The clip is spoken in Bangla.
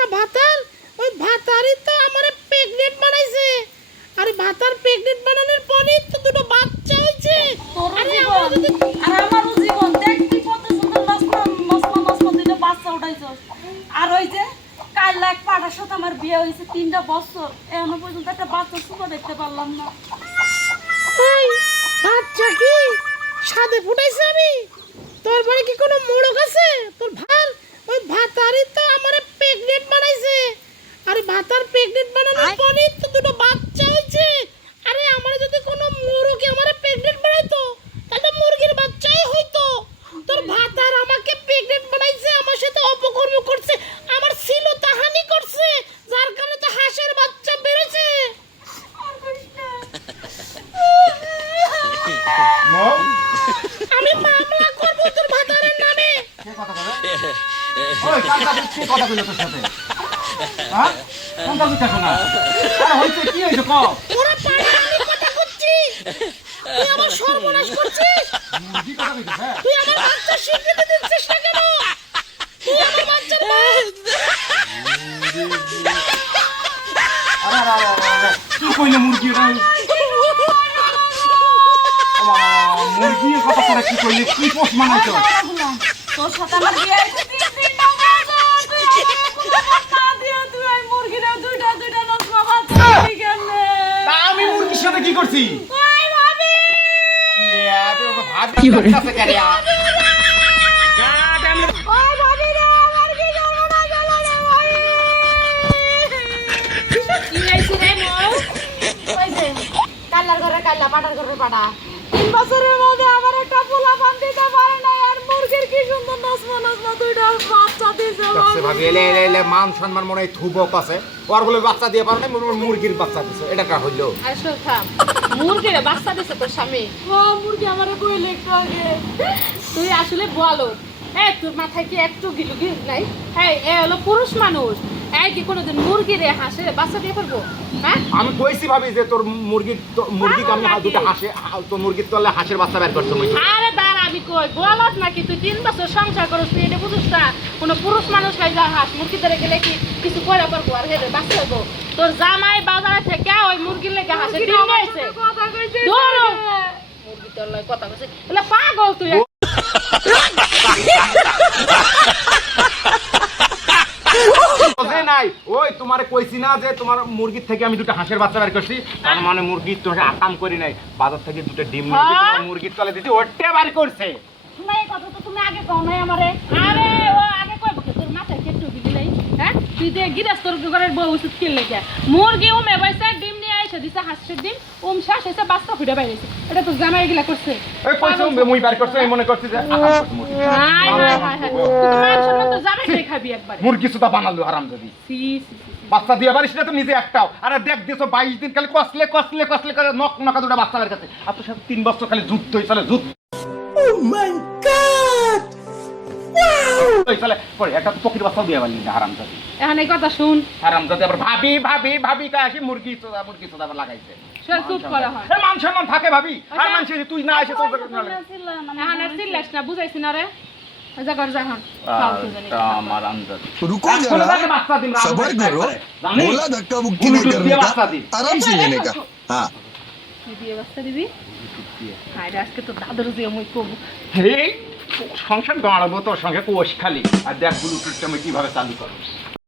না ভাতার, ওই ভাতারই তো আমারে প্রেগনেন্ট বানাইছে। আরে ভাতার প্রেগনেন্ট বানানোর পরই তো দুটো বাচ্চা হইছে। আরে আমারও জীবন দেখবি কত সুন্দর মাসমা দুটো বাচ্চা উঠাইছস। আর ওই যে কাল এক পাড়ার সাথে আমার বিয়ে হয়েছে 3টা বছর, এখনো পর্যন্ত একটা বাচ্চা সুখা দেখতে পারলাম না। ওই বাচ্চা কি সাদে ফুটাইছে? আমি তোর বাড়ি কি কোনো মোড়ক আছে? তোর ভার ওই ভাতারই তো আমারে প্রেগনেন্ট বানাইছে। আরে ভাতার প্রেগনেন্ট বানানোর পরই তো দুটো বাচ্চা হইছে। আরে আমারে যদি কোনো মুরগি আমারে প্রেগনেন্ট বানাইতো তাহলে মুরগির বাচ্চাই হইতো। তোর ভাতার আমাকে প্রেগনেন্ট বানাইছে, আমার সাথে অপকর্ম করছে, আমার শ্লীলতাহানি করছে, যার কারণে তো হাঁসের বাচ্চা বেরোছে। আমি মামলা করব তোর ভাতারের নামে। কে কথা বলে? ওই কালকা কে কথা কইলো তোর সাথে? হ্যাঁ? কোন কথা কইছ না? আরে হইছে কি হইছে ক? ওরা পাড়ে আমি কথা করছি, তুই আমার সর্বনাশ করছিস। কি কথা কইছ হ্যাঁ? তুই আমার বাচ্চা স্বীকৃতি দিচ্ছিস না কেন? তুই আমার বাচ্চার মা। আরে কি কইলো মুরগি এটা? মুরগির কথা করে কি কইলে কি পোষ মানাইছো? তোর সাথে আমার বিয়ে হয়েছে 3 দিন না তুই না দিয়ে তুই ওই মুরগিরা দুইটা নসমা বাচ্চা দিলি কেনে? তা আমি মুরগির সাথে কি করছি? ওই ভাবি ইয়া তো ভাবি কাছে কারিয়া। ওই ভাবি রে আমার কি জানো না গেল রে ভাই। কি হইছে রে মৌ? ওই যে কাল্লার ঘরে কাল্লা পাটার ঘরে পাটা 3 বছরের মধ্যে আমার একটা পোলা পান দিতে পারে না। আর মুরগির কি সুন্দর নসমা দুইটা বাচ্চা দিছে কাছে ভাবি এলে মান সম্মান মনে হয় থুবক আছে। ওর বলে বাচ্চা দিয়ে পারে না, মুরগির বাচ্চা দিছে। এটা কা হইলো? আর শোন থাম, মুরগির বাচ্চা দিছে তোর স্বামী। ও মুরগি আমারে কইলে একটু আগে। তুই আসলে বলো, তোর মাথায় কি একটু গিলুগি নাই? এ হলো পুরুষ মানুষ, কি কোনোদিন মুরগিরে হাঁসের বাচ্চা দিয়ে পারবো? হ্যাঁ, আমি কইছি ভাবি যে তোর মুরগিকে আমি দুটো হাঁসে তো মুরগির তলে হাঁসের বাচ্চা বের করতে মই। আরে দাঁড়া, আমি কই বলত নাকি তুই 3 বছর সংসার করছ, তুই এটা বুঝিস না? কোনো পুরুষ মানুষ হয় যা হাঁস মুরগি ধরে গেলে কি কিছু করে পারবো? আর হেরে বাচ্চা হইব? তোর জামাই বাজারে থেকে ওই মুরগির লেগে হাঁসের ডিম নিয়ে আইছে। কথা কইছে ধরো মুরগি তোর লয় কথা কইছে, বলে পাগল তুই। নাই ওই তোমারে কইছি না যে তোমার মুরগির থেকে আমি দুটো হাঁসের বাচ্চা বের করছি, তার মানে মুরগি তোমাকে আকাম করি নাই, বাজার থেকে দুটো ডিম নিয়ে তোমার মুরগির তলে দিতে ওটা বের করছে। না এই কথা তো তুমি আগে কও নাই আমারে। আরে ও আগে কইব কি তোর মাথায় কেটু দিবি নাই? হ্যাঁ, তুই যে গিরাস তোর ঘরের বউ উচিত কি লেগে মুরগি উমে বাইছে ডিম নিয়ে আইছে দিছে হাঁসের ডিম শেষ হইছে বাচ্চা ফুটে বাইরেছে। এটা তো জামাই গিলা করছে। ওই কইছো মুই বের করছে, এই মনে করছি যে আকাম করছে মুরগি। হাই হাই হাই হাই, তুই তো মায়ের সামনে তো জামাই খাবি একবার। মুরগি সুদা বানালো হারামজাদি। সি সি সি, বাচ্চা দিয়ে পারিস না তো নিজে একটাও। আরে দেখ দিছো 22 দিন খালি কসলে করে নকা দুটো বাচ্চা বের করতে। আর তোর সাথে 3 বছর খালি যুদ্ধ হইছলে যুদ্ধ। ও মাই গড, ওই চলে পরে একটা পকির বাচ্চা দিয়ে পারলি না হারামজাদি। এখন এই কথা শুন, হারামজাদি আবার ভাবি কা আসি মুরগি সুদা আবার লাগাইছে। সর চুপ করা হয়। এ মান সম্মান থাকে ভাবি, আর মানুষ তুই না আসে তোর এখন আর চিল্লাস না, বুঝাইছি না রে? যা কর যা এখন ফালতু জানি। আমার আন্দাজ रुको जरा सबर करो बोला धक्का मुक्की नहीं करने का आराम से लेने का हाँ তুই বিয়ে বাচ্চা দিবি? হায় রে, আজকে তো দাদুর দিয়ে মুই করবো। এই সংসার গাড়াবো তোর সঙ্গে কোষ খালি। আর দেখ ব্লুটুথটা আমি কিভাবে চালু করবো।